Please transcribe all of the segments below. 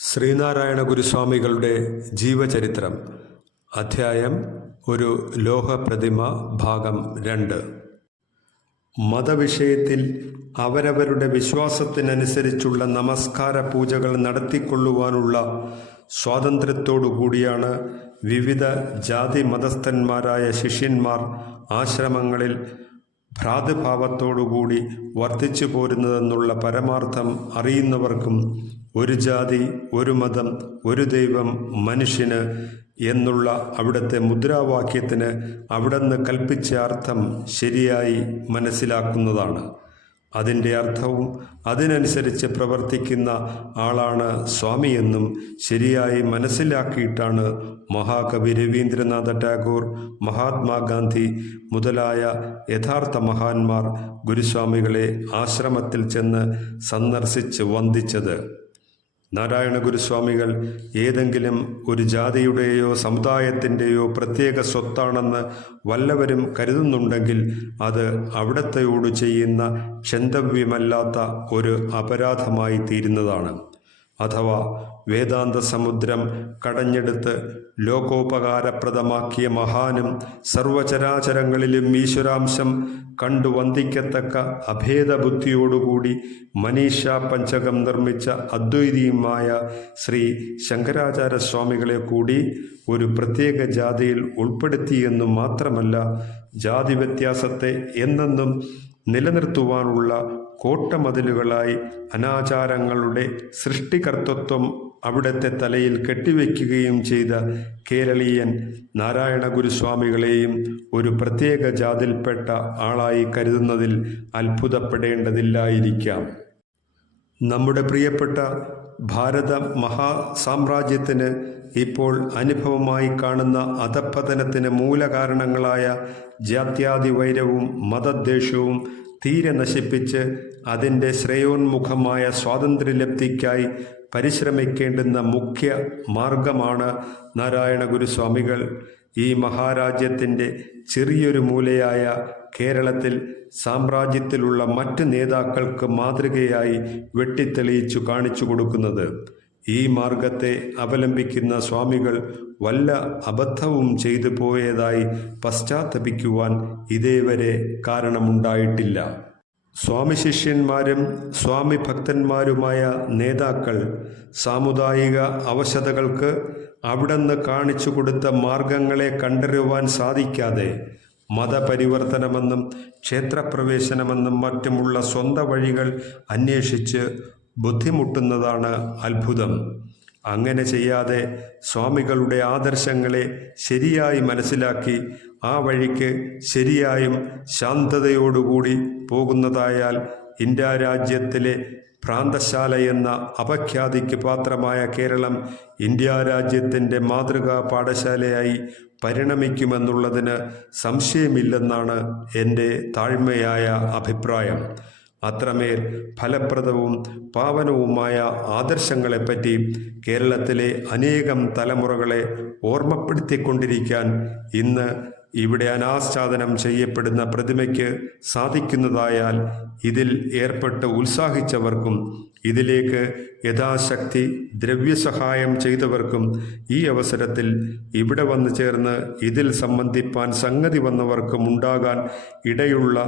ശ്രീനാരായണ ഗുരുസ്വാമികളുടെ ജീവചരിത്രം അധ്യായം ഒരു ലോഹപ്രതിമ ഭാഗം രണ്ട്. മതവിഷയത്തിൽ അവരവരുടെ വിശ്വാസത്തിനനുസരിച്ചുള്ള നമസ്കാര പൂജകൾ നടത്തിക്കൊള്ളുവാനുള്ള സ്വാതന്ത്ര്യത്തോടുകൂടിയാണ് വിവിധ ജാതി മതസ്ഥന്മാരായ ശിഷ്യന്മാർ ആശ്രമങ്ങളിൽ ഭ്രാതൃഭാവത്തോടുകൂടി വർദ്ധിച്ചു പോരുന്നതെന്നുള്ള പരമാർത്ഥം അറിയുന്നവർക്കും ഒരു ജാതി ഒരു മതം ഒരു ദൈവം മനുഷ്യന് എന്നുള്ള അവിടുത്തെ മുദ്രാവാക്യത്തിന് അവിടുന്ന് കൽപ്പിച്ച അർത്ഥം ശരിയായി മനസ്സിലാക്കുന്നതാണ്. അതിന്റെ അർത്ഥവും അതിനനുസരിച്ച് പ്രവർത്തിക്കുന്ന ആളാണ് സ്വാമിയെന്നും ശരിയായി മനസ്സിലാക്കിയിട്ടാണ് മഹാകവി രവീന്ദ്രനാഥ ടാഗോർ മഹാത്മാഗാന്ധി മുതലായ യഥാർത്ഥ മഹാന്മാർ ഗുരുസ്വാമികളെ ആശ്രമത്തിൽ ചെന്ന് സന്ദർശിച്ച് വന്ദിച്ചത്. നാരായണ ഗുരുസ്വാമികൾ ഏതെങ്കിലും ഒരു ജാതിയുടെയോ സമുദായത്തിന്റെയോ പ്രത്യേക സ്വത്താണെന്ന് വല്ലവരും കരുതുന്നുണ്ടെങ്കിൽ അത് അവിടത്തെയോട് ചെയ്യുന്ന ക്ഷന്തവ്യമല്ലാത്ത ഒരു അപരാധമായി തീരുന്നതാണ്. അഥവാ വേദാന്ത സമുദ്രം കടഞ്ഞെടുത്ത് ലോകോപകാരപ്രദമാക്കിയ മഹാനും സർവചരാചരങ്ങളിലും ഈശ്വരാംശം കണ്ടു വന്ദിക്കത്തക്ക അഭേദബുദ്ധിയോടുകൂടി മനീഷ പഞ്ചകം നിർമ്മിച്ച അദ്വൈതിയുമായ ശ്രീ ശങ്കരാചാര്യ സ്വാമികളെ കൂടി ഒരു പ്രത്യേക ജാതിയിൽ ഉൾപ്പെടുത്തിയെന്നു മാത്രമല്ല ജാതി വ്യത്യാസത്തെ എന്നെന്നും നിലനിർത്തുവാനുള്ള കോട്ടമതിലുകളായി അനാചാരങ്ങളുടെ സൃഷ്ടികർത്തൃത്വം അവിടുത്തെ തലയിൽ കെട്ടിവെക്കുകയും ചെയ്ത കേരളീയൻ നാരായണ ഗുരുസ്വാമികളെയും ഒരു പ്രത്യേക ജാതിൽപ്പെട്ട ആളായി കരുതുന്നതിൽ അത്ഭുതപ്പെടേണ്ടതില്ലായിരിക്കാം. നമ്മുടെ പ്രിയപ്പെട്ട ഭാരത മഹാസാമ്രാജ്യത്തിന് ഇപ്പോൾ അനുഭവമായി കാണുന്ന അധപ്പതനത്തിന് മൂലകാരണങ്ങളായ ജാത്യാതി വൈരവും മതദ്വേഷവും തീരെ നശിപ്പിച്ച് അതിന്റെ ശ്രേയോന്മുഖമായ സ്വാതന്ത്ര്യലബ്ധിക്കായി പരിശ്രമിക്കേണ്ടുന്ന മുഖ്യ മാർഗമാണ് നാരായണ ഗുരുസ്വാമികൾ ഈ മഹാരാജ്യത്തിന്റെ ചെറിയൊരു മൂലയായ കേരളത്തിൽ സാമ്രാജ്യത്തിലുള്ള മറ്റ് നേതാക്കൾക്ക് മാതൃകയായി വെട്ടിത്തെളിയിച്ചു കാണിച്ചു കൊടുക്കുന്നത്. ഈ മാർഗത്തെ അവലംബിക്കുന്ന സ്വാമികൾ വല്ല അബദ്ധവും ചെയ്തു പോയതായി പശ്ചാത്തപിക്കുവാൻ ഇതേവരെ കാരണമുണ്ടായിട്ടില്ല. സ്വാമി ശിഷ്യന്മാരും സ്വാമി ഭക്തന്മാരുമായ നേതാക്കൾ സാമുദായിക അവശതകൾക്ക് അവിടുന്ന് കാണിച്ചു കൊടുത്ത മാർഗങ്ങളെ കണ്ടറിയുവാൻ സാധിക്കാതെ മതപരിവർത്തനമെന്നും ക്ഷേത്രപ്രവേശനമെന്നും മറ്റുമുള്ള സ്വന്തം വഴികൾ അന്വേഷിച്ച് ബുദ്ധിമുട്ടുന്നതാണ് അത്ഭുതം. അങ്ങനെ ചെയ്യാതെ സ്വാമികളുടെ ആദർശങ്ങളെ ശരിയായി മനസ്സിലാക്കി ആ വഴിക്ക് ശരിയായും ശാന്തതയോടുകൂടി പോകുന്നതായാൽ ഇന്ത്യ രാജ്യത്തിലെ ഭ്രാന്തശാല എന്ന അപഖ്യാതിക്ക് പാത്രമായ കേരളം ഇന്ത്യ രാജ്യത്തിന്റെ മാതൃകാ പാഠശാലയായി പരിണമിക്കുമെന്നുള്ളതിന് സംശയമില്ലെന്നാണ് എന്റെ താഴ്മയായ അഭിപ്രായം. അത്രമേൽ ഫലപ്രദവും പാവനവുമായ ആദർശങ്ങളെപ്പറ്റി കേരളത്തിലെ അനേകം തലമുറകളെ ഓർമ്മപ്പെടുത്തിക്കൊണ്ടിരിക്കാൻ ഇന്ന് ഇവിടെ അനാച്ഛാദനം ചെയ്യപ്പെടുന്ന പ്രതിമയ്ക്ക് സാധിക്കുന്നതായാൽ ഇതിൽ ഏർപ്പെട്ട് ഉത്സാഹിച്ചവർക്കും ഇതിലേക്ക് യഥാശക്തി ദ്രവ്യസഹായം ചെയ്തവർക്കും ഈ അവസരത്തിൽ ഇവിടെ വന്നു ചേർന്ന് ഇതിൽ സംബന്ധിപ്പാൻ സംഗതി വന്നവർക്കും ഉണ്ടാകാൻ ഇടയുള്ള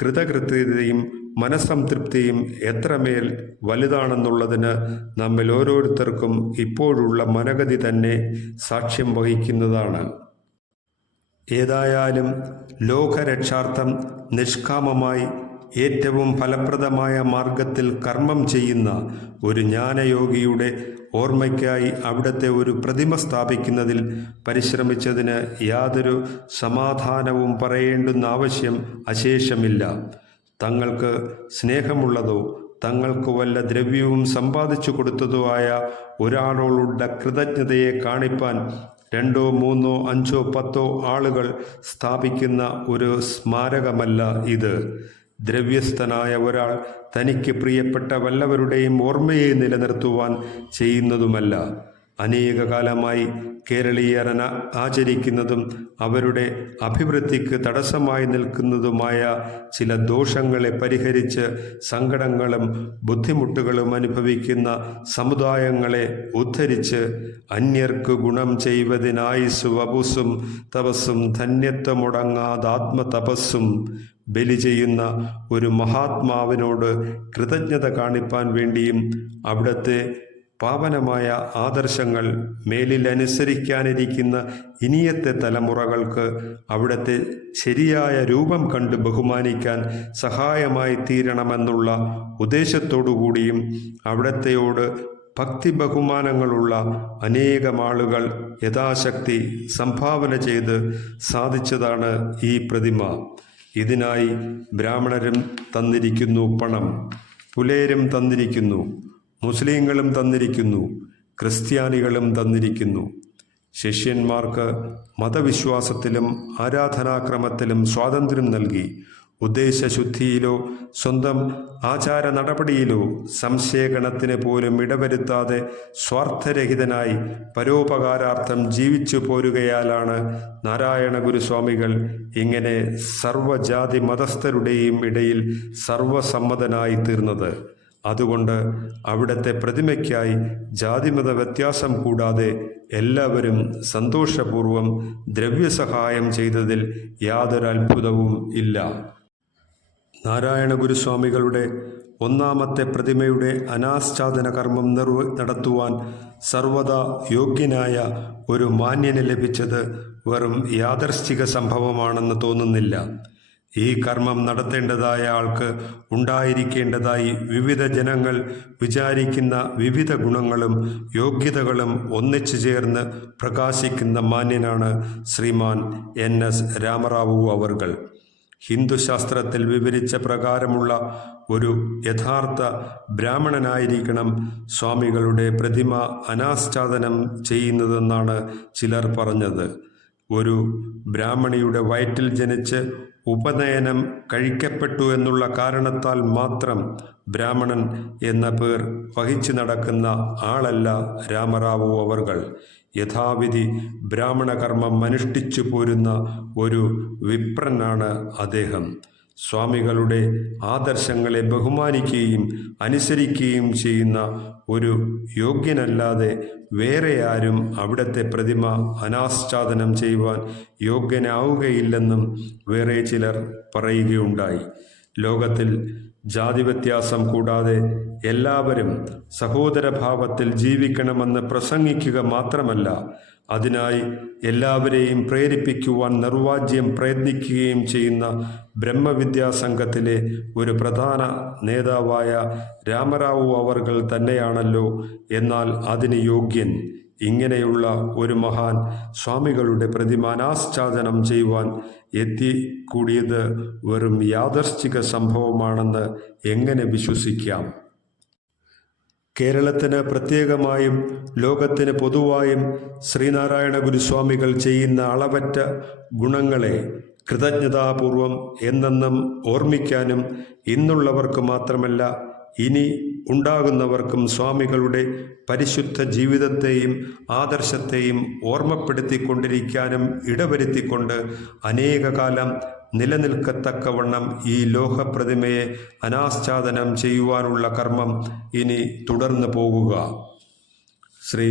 കൃതകൃത്യതയും മനസ്സംതൃപ്തിയും എത്രമേൽ വലുതാണെന്നുള്ളതിന് നമ്മിൽ ഓരോരുത്തർക്കും ഇപ്പോഴുള്ള മനഗതി തന്നെ സാക്ഷ്യം വഹിക്കുന്നതാണ്. ഏതായാലും ലോകരക്ഷാർത്ഥം നിഷ്കാമമായി ഏറ്റവും ഫലപ്രദമായ മാർഗത്തിൽ കർമ്മം ചെയ്യുന്ന ഒരു ജ്ഞാനയോഗിയുടെ ഓർമ്മയ്ക്കായി അവിടുത്തെ ഒരു പ്രതിമ സ്ഥാപിക്കുന്നതിൽ പരിശ്രമിച്ചതിന് യാതൊരു സമാധാനവും പറയേണ്ടുന്ന ആവശ്യം അശേഷമില്ല. തങ്ങൾക്ക് സ്നേഹമുള്ളതോ തങ്ങൾക്ക് വല്ല ദ്രവ്യവും സമ്പാദിച്ചു കൊടുത്തതോ ആയ ഒരാളോടുള്ള കൃതജ്ഞതയെ കാണിപ്പാൻ രണ്ടോ മൂന്നോ അഞ്ചോ പത്തോ ആളുകൾ സ്ഥാപിക്കുന്ന ഒരു സ്മാരകമല്ല ഇത്. ദ്രവ്യസ്ഥനായ ഒരാൾ തനിക്ക് പ്രിയപ്പെട്ട വല്ലവരുടെയും ഓർമ്മയെ നിലനിർത്തുവാൻ ചെയ്യുന്നതുമല്ല. അനേക കാലമായി കേരളീയർ അന- ആചരിക്കുന്നതും അവരുടെ അഭിവൃദ്ധിക്ക് തടസ്സമായി നിൽക്കുന്നതുമായ ചില ദോഷങ്ങളെ പരിഹരിച്ച് സങ്കടങ്ങളും ബുദ്ധിമുട്ടുകളും അനുഭവിക്കുന്ന സമുദായങ്ങളെ ഉദ്ധരിച്ച് അന്യർക്ക് ഗുണം ചെയ്വതിനായുസ് വപുസും തപസ്സും ധന്യത്വമുടങ്ങാതാത്മതപസ്സും ബലി ചെയ്യുന്ന ഒരു മഹാത്മാവിനോട് കൃതജ്ഞത കാണിപ്പാൻ വേണ്ടിയും അവിടുത്തെ പാവനമായ ആദർശങ്ങൾ മേലിൽ അനുസരിക്കാനിരിക്കുന്ന ഇനിയത്തെ തലമുറകൾക്ക് അവിടുത്തെ ശരിയായ രൂപം കണ്ട് ബഹുമാനിക്കാൻ സഹായമായി തീരണമെന്നുള്ള ഉദ്ദേശത്തോടുകൂടിയും അവിടത്തെയോട് ഭക്തി ബഹുമാനങ്ങളുള്ള അനേകം ആളുകൾ യഥാശക്തി സംഭാവന ചെയ്ത് സാധിച്ചതാണ് ഈ പ്രതിമ. ഇതിനായി ബ്രാഹ്മണരും തന്നിരിക്കുന്നു പണം പുലേരും തന്നിരിക്കുന്നു. മുസ്ലിങ്ങളും തന്നിരിക്കുന്നു ക്രിസ്ത്യാനികളും തന്നിരിക്കുന്നു. ശിഷ്യന്മാർക്ക് മതവിശ്വാസത്തിലും ആരാധനാക്രമത്തിലും സ്വാതന്ത്ര്യം നൽകി. ഉദ്ദേശശുദ്ധിയിലോ സ്വന്തം ആചാര നടപടിയിലോ സംശയഗണത്തിന് പോലും ഇടവരുത്താതെ സ്വാർത്ഥരഹിതനായി പരോപകാരാർത്ഥം ജീവിച്ചു പോരുകയാലാണ് നാരായണ ഗുരുസ്വാമികൾ ഇങ്ങനെ സർവജാതി മതസ്ഥരുടെയും ഇടയിൽ സർവസമ്മതനായി തീർന്നത്. അതുകൊണ്ട് അവിടുത്തെ പ്രതിമയ്ക്കായി ജാതിമത വ്യത്യാസം കൂടാതെ എല്ലാവരും സന്തോഷപൂർവം ദ്രവ്യസഹായം ചെയ്തതിൽ യാതൊരു അത്ഭുതവും ഇല്ല. നാരായണ ഗുരുസ്വാമികളുടെ ഒന്നാമത്തെ പ്രതിമയുടെ അനാസ്ഥാദന കർമ്മം നിർവ നടത്തുവാൻ സർവദാ യോഗ്യനായ ഒരു മാന്യന് ലഭിച്ചത് വെറും യാദർശ്ചിക സംഭവമാണെന്ന് തോന്നുന്നില്ല. ഈ കർമ്മം നടത്തേണ്ടതായ ആൾക്ക് ഉണ്ടായിരിക്കേണ്ടതായി വിവിധ ജനങ്ങൾ വിചാരിക്കുന്ന വിവിധ ഗുണങ്ങളും യോഗ്യതകളും ഒന്നിച്ചു ചേർന്ന് പ്രകാശിക്കുന്ന മാന്യനാണ് ശ്രീമാൻ എൻ എസ് രാമറാവു അവർകൾ. ഹിന്ദുശാസ്ത്രത്തിൽ വിവരിച്ച പ്രകാരമുള്ള ഒരു യഥാർത്ഥ ബ്രാഹ്മണനായിരിക്കണം സ്വാമികളുടെ പ്രതിമ അനാസ്ഥാദനം ചെയ്യുന്നതെന്നാണ് ചിലർ പറഞ്ഞത്. ഒരു ബ്രാഹ്മണിയുടെ വയറ്റിൽ ജനിച്ച് ഉപനയനം കഴിക്കപ്പെട്ടു എന്നുള്ള കാരണത്താൽ മാത്രം ബ്രാഹ്മണൻ എന്ന പേർ വഹിച്ചു നടക്കുന്ന ആളല്ല രാമറാവു അവർകൾ. യഥാവിധി ബ്രാഹ്മണകർമ്മം അനുഷ്ഠിച്ചു പോരുന്ന ഒരു വിപ്രനാണ് അദ്ദേഹം. സ്വാമികളുടെ ആദർശങ്ങളെ ബഹുമാനിക്കുകയും അനുസരിക്കുകയും ചെയ്യുന്ന ഒരു യോഗ്യനല്ലാതെ വേറെ ആരും അവിടുത്തെ പ്രതിമ അനാശ്ചാദനം ചെയ്യുവാൻ യോഗ്യനാവുകയില്ലെന്നും വേറെ ചിലർ പറയുകയുണ്ടായി. ലോകത്തിൽ ജാതി വ്യത്യാസം കൂടാതെ എല്ലാവരും സഹോദരഭാവത്തിൽ ജീവിക്കണമെന്ന് പ്രസംഗിക്കുക മാത്രമല്ല അതിനായി എല്ലാവരെയും പ്രേരിപ്പിക്കുവാൻ നിർവാജ്യം പ്രയത്നിക്കുകയും ചെയ്യുന്ന ബ്രഹ്മവിദ്യാ സംഘത്തിലെ ഒരു പ്രധാന നേതാവായ രാമറാവു അവർകൾ തന്നെയാണല്ലോ എന്നാൽ അതിന് യോഗ്യൻ. ഇങ്ങനെയുള്ള ഒരു മഹാൻ സ്വാമികളുടെ പ്രതിമാനാശ്ചാദനം ചെയ്യുവാൻ എത്തിക്കൂടിയത് വെറും യാദർശ്ചിക സംഭവമാണെന്ന് എങ്ങനെ വിശ്വസിക്കാം? കേരളത്തിന് പ്രത്യേകമായും ലോകത്തിന് പൊതുവായും ശ്രീനാരായണ ഗുരുസ്വാമികൾ ചെയ്യുന്ന അളവറ്റ ഗുണങ്ങളെ കൃതജ്ഞതാപൂർവം എന്നെന്നും ഓർമ്മിക്കാനും ഇന്നുള്ളവർക്ക് മാത്രമല്ല ഇനി ഉണ്ടാകുന്നവർക്കും സ്വാമികളുടെ പരിശുദ്ധ ജീവിതത്തെയും ആദർശത്തെയും ഓർമ്മപ്പെടുത്തിക്കൊണ്ടിരിക്കാനും ഇടവരുത്തിക്കൊണ്ട് അനേകകാലം നിലനിൽക്കത്തക്കവണ്ണം ഈ ലോഹപ്രതിമയെ അനാശ്ചാദനം ചെയ്യുവാനുള്ള കർമ്മം ഇനി തുടർന്നു പോകുക. ശ്രീ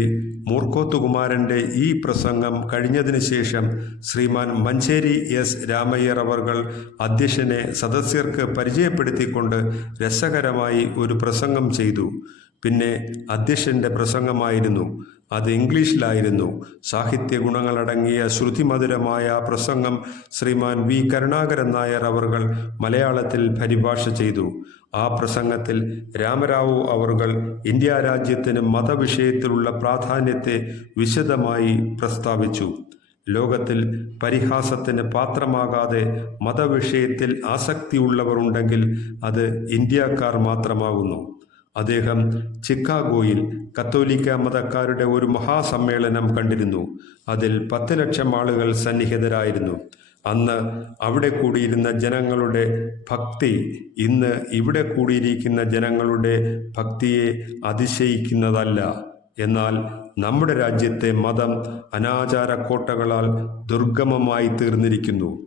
മൂർക്കോത്തുകുമാരന്റെ ഈ പ്രസംഗം കഴിഞ്ഞതിന് ശേഷം ശ്രീമാൻ മഞ്ചേരി എസ് രാമയ്യർ അവർകൾ അധ്യക്ഷനെ സദസ്യർക്ക് പരിചയപ്പെടുത്തിക്കൊണ്ട് രസകരമായി ഒരു പ്രസംഗം ചെയ്തു. പിന്നെ അധ്യക്ഷന്റെ പ്രസംഗമായിരുന്നു. അത് ഇംഗ്ലീഷിലായിരുന്നു. സാഹിത്യ ഗുണങ്ങളടങ്ങിയ ശ്രുതിമധുരമായ ആ പ്രസംഗം ശ്രീമാൻ വി. കരുണാകരൻ നായർ അവർകൾ മലയാളത്തിൽ പരിഭാഷ ചെയ്തു. ആ പ്രസംഗത്തിൽ രാമറാവു അവർകൾ ഇന്ത്യ രാജ്യത്തിന് മതവിഷയത്തിലുള്ള പ്രാധാന്യത്തെ വിശദമായി പ്രസ്താവിച്ചു. ലോകത്തിൽ പരിഹാസത്തിന് പാത്രമാകാതെ മതവിഷയത്തിൽ ആസക്തിയുള്ളവർ ഉണ്ടെങ്കിൽ അത് ഇന്ത്യക്കാർ മാത്രമാകുന്നു അദ്ദേഹം ചിക്കാഗോയിൽ കത്തോലിക്ക മതക്കാരുടെ ഒരു മഹാസമ്മേളനം കണ്ടിരുന്നു. അതിൽ പത്ത് ലക്ഷം ആളുകൾ സന്നിഹിതരായിരുന്നു. അന്ന് അവിടെ കൂടിയിരുന്ന ജനങ്ങളുടെ ഭക്തി ഇന്ന് ഇവിടെ കൂടിയിരിക്കുന്ന ജനങ്ങളുടെ ഭക്തിയെ അതിശയിക്കുന്നതല്ല. എന്നാൽ നമ്മുടെ രാജ്യത്തെ മതം അനാചാര കോട്ടകളാൽ ദുർഗമമായി തീർന്നിരിക്കുന്നു.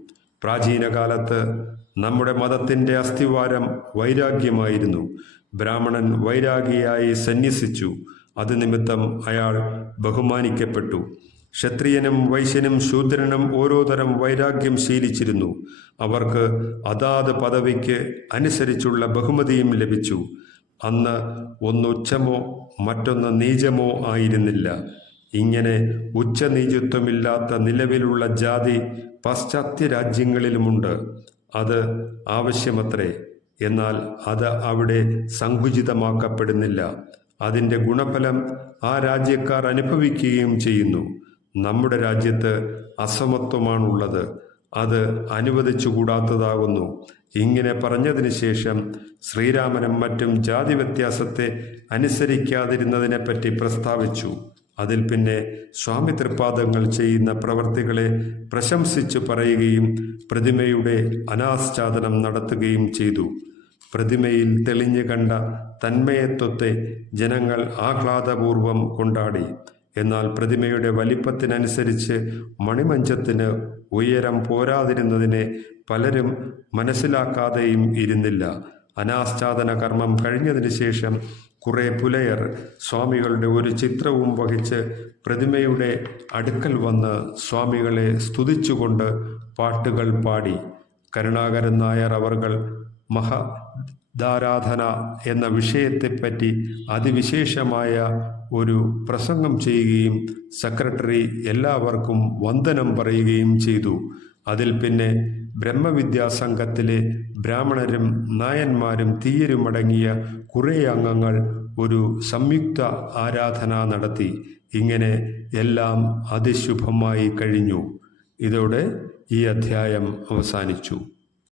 പ്രാചീന കാലത്ത് നമ്മുടെ മതത്തിന്റെ അസ്ഥിവാരം വൈരാഗ്യമായിരുന്നു. ബ്രാഹ്മണൻ വൈരാഗിയായി സന്യസിച്ചു. അത് നിമിത്തം അയാൾ ബഹുമാനിക്കപ്പെട്ടു. ക്ഷത്രിയനും വൈശ്യനും ശൂദ്രനും ഓരോ തരം വൈരാഗ്യം ശീലിച്ചിരുന്നു. അവർക്ക് അതാത് പദവിക്ക് അനുസരിച്ചുള്ള ബഹുമതിയും ലഭിച്ചു. അന്ന് ഒന്ന് ഉച്ചമോ മറ്റൊന്ന് നീചമോ ആയിരുന്നില്ല. ഇങ്ങനെ ഉച്ചനീചത്വമില്ലാത്ത നിലവിലുള്ള ജാതി പാശ്ചാത്യ രാജ്യങ്ങളിലുമുണ്ട്. അത് ആവശ്യമത്രേ. എന്നാൽ അത് അവിടെ സങ്കുചിതമാക്കപ്പെടുന്നില്ല. അതിന്റെ ഗുണഫലം ആ രാജ്യക്കാർ അനുഭവിക്കുകയും ചെയ്യുന്നു. നമ്മുടെ രാജ്യത്ത് അസമത്വമാണുള്ളത്. അത് അനുവദിച്ചുകൂടാത്തതാകുന്നു. ഇങ്ങനെ പറഞ്ഞതിന് ശേഷം ശ്രീരാമനും മറ്റും ജാതി വ്യത്യാസത്തെ അനുസരിക്കാതിരുന്നതിനെപ്പറ്റി പ്രസ്താവിച്ചു. അതിൽ പിന്നെ സ്വാമി തൃപ്പാദങ്ങൾ ചെയ്യുന്ന പ്രവർത്തികളെ പ്രശംസിച്ചു പറയുകയും പ്രതിമയുടെ അനാശ്ചാദനം നടത്തുകയും ചെയ്തു. പ്രതിമയിൽ തെളിഞ്ഞു കണ്ട തന്മയത്വത്തെ ജനങ്ങൾ ആഹ്ലാദപൂർവം കൊണ്ടാടി. എന്നാൽ പ്രതിമയുടെ വലിപ്പത്തിനനുസരിച്ച് മണിമഞ്ചത്തിന് ഉയരം പോരാതിരുന്നതിനെ പലരും മനസ്സിലാക്കാതെയും ഇരുന്നില്ല. അനാസ്ഥാദന കർമ്മം കഴിഞ്ഞതിന് ശേഷം കുറെ പുലയർ സ്വാമികളുടെ ഒരു ചിത്രവും വഹിച്ച് പ്രതിമയുടെ അടുക്കൽ വന്ന് സ്വാമികളെ സ്തുതിച്ചുകൊണ്ട് പാട്ടുകൾ പാടി. കരുണാകരൻ നായർ അവർകൾ മഹദാരാധന എന്ന വിഷയത്തെപ്പറ്റി അതിവിശേഷമായ ഒരു പ്രസംഗം ചെയ്യുകയും സെക്രട്ടറി എല്ലാവർക്കും വന്ദനം പറയുകയും ചെയ്തു. അതിൽ പിന്നെ ബ്രഹ്മവിദ്യാസംഘത്തിലെ ബ്രാഹ്മണരും നായന്മാരും തീയരുമടങ്ങിയ കുറേ അംഗങ്ങൾ ഒരു സംയുക്ത ആരാധന നടത്തി. ഇങ്ങനെ എല്ലാം അതിശുഭമായി കഴിഞ്ഞു. ഇതോടെ ഈ അധ്യായം അവസാനിച്ചു.